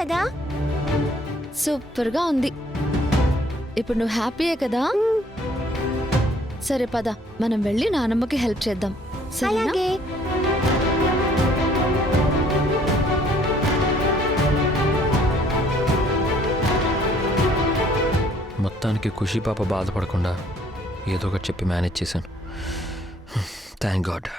కదా. సూపర్ గా ఉంది. ఇప్పుడు నువ్వు హ్యాపీయే కదా? సరే పద, మనం వెళ్ళి నానమ్మకి హెల్ప్ చేద్దాం. సరేనా? అలాగే. మొత్తానికి ఖుషి పాప బాధపడకుండా ఏదో ఒకటి చెప్పి మేనేజ్ చేశాను. Thank God.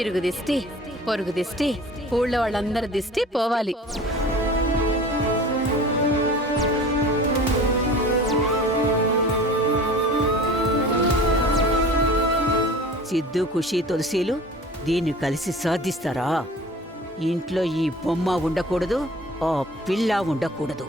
ఇరుగు దిష్టి, పొరుగు దిష్టి, ఊళ్ళో వాళ్ళందరి దిష్టి పోవాలి. సిద్ధు, ఖుషి, తులసీలు దీన్ని కలిసి సాధిస్తారా? ఇంట్లో ఈ బొమ్మ ఉండకూడదు, ఆ పిల్ల ఉండకూడదు.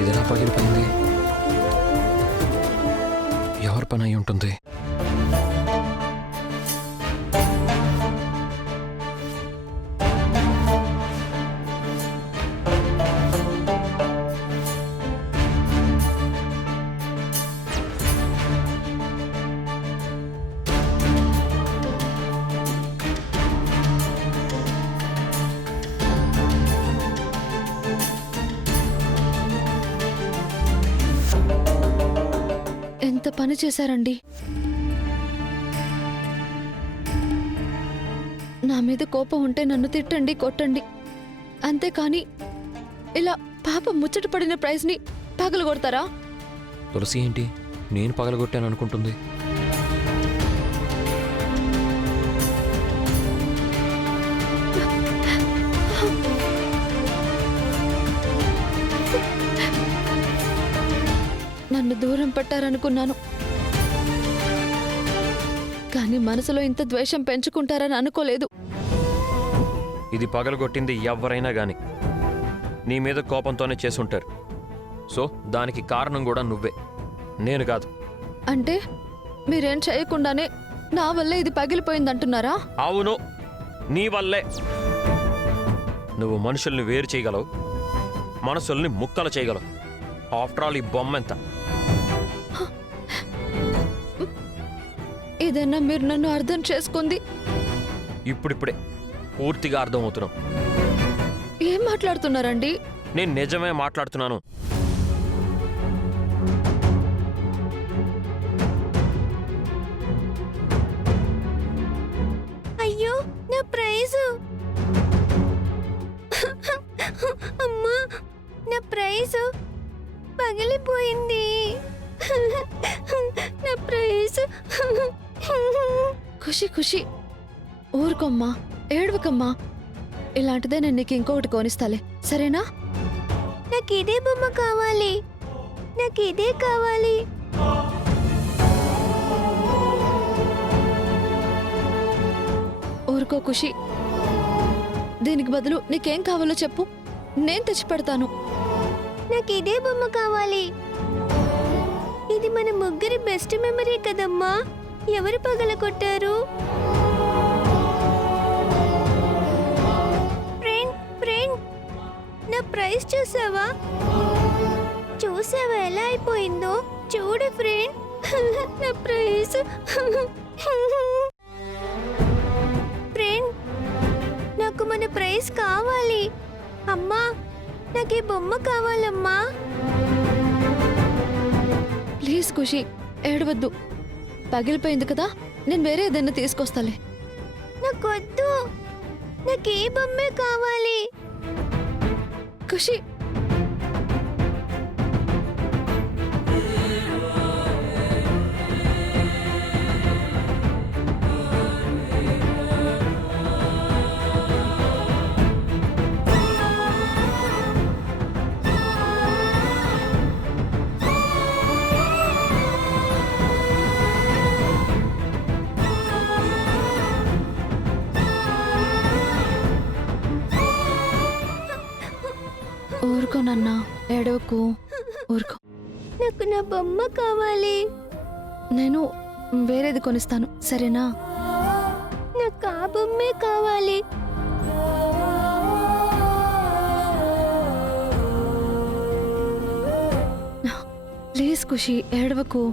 ఇదిలా పగిలిపోయింది. ఎవరి పని అయి ఉంటుంది? ఎంత పని చేశారండి. నా మీద కోపం ఉంటే నన్ను తిట్టండి, కొట్టండి, అంతేకాని ఇలా పాప ముచ్చట పడిన ప్రైజ్ ని పగలగొడతారా? తులసి ఏంటి నేను పగలగొట్టాను అనుకుంటుంది? నన్ను దూరం పెట్టారనుకున్నాను, కానీ మనసులో ఇంత ద్వేషం పెంచుకుంటారని అనుకోలేదు. ఇది పగలగొట్టింది ఎవరైనా గాని నీ మీద కోపంతోనే చేసుంటారు. సో దానికి కారణం కూడా నువ్వే, నేను కాదు. అంటే మీరేం చేయకుండానే నా వల్లే ఇది పగిలిపోయిందంటున్నారా? అవును, నీ వల్లే. నువ్వు మనుషుల్ని వేరు చేయగలవు, మనసుల్ని ముక్కలు చేయగలవు. ఆఫ్టర్ ఆల్ ఈ బొమ్మ ఎంత? ఏదైనా మీరు నన్ను అర్థం చేసుకుంది ఇప్పుడిప్పుడే పూర్తిగా అర్థమవుతున్నావు. ఏం మాట్లాడుతున్నారండి? నేను నిజమే మాట్లాడుతున్నాను. అయ్యో, నా ప్రైజు! అమ్మా, నా ప్రైజు పగిలిపోయింది. నా ప్రైజు. ఖుషి ఖుషి, ఊరుకోమ్మా, ఏడవకమ్మా. ఇలాంటిదే నేను నీకు ఇంకొకటి కొనిస్తాలే, సరేనా? నాకు ఇదే బొమ్మ కావాలి. నాకు ఇదే కావాలి. ఊరుకో ఖుషి. దీనికి బదులు నీకేం కావాలో చెప్పు, నేను తెచ్చి పెడతాను. నాకు ఇదే బొమ్మ కావాలి. ఇది మన ముగ్గురి బెస్ట్ మెమరీ కదమ్మా. ఎవరు పగలగొట్టారు? ఫ్రెండ్, ఫ్రెండ్, నా ప్రైస్ చూసావా? చూసావా ఎలా అయిపోయిందో? చూడు ఫ్రెండ్, నా ప్రైస్. ఫ్రెండ్, నాకు మన ప్రైస్ కావాలి. అమ్మా, నాకు ఈ బొమ్మ కావాలమ్మా. ప్లీజ్ ఖుషి, ఏడవద్దు. పగిలిపోయింది కదా, నేను వేరే ఏదైనా తీసుకొస్తాలే. నాకొద్దు. నాకు ఈ బొమ్మే కావాలి. ఖుషి, ఊరుకో నాన్న, ఏడవకు. ఊరుకో. నాకు నా బొమ్మ కావాలి. నేను వేరేది కొనిస్తాను, సరేనా? నాకు ఆ బొమ్మే కావాలి. ప్లీజ్ ఖుషి, ఏడవకు.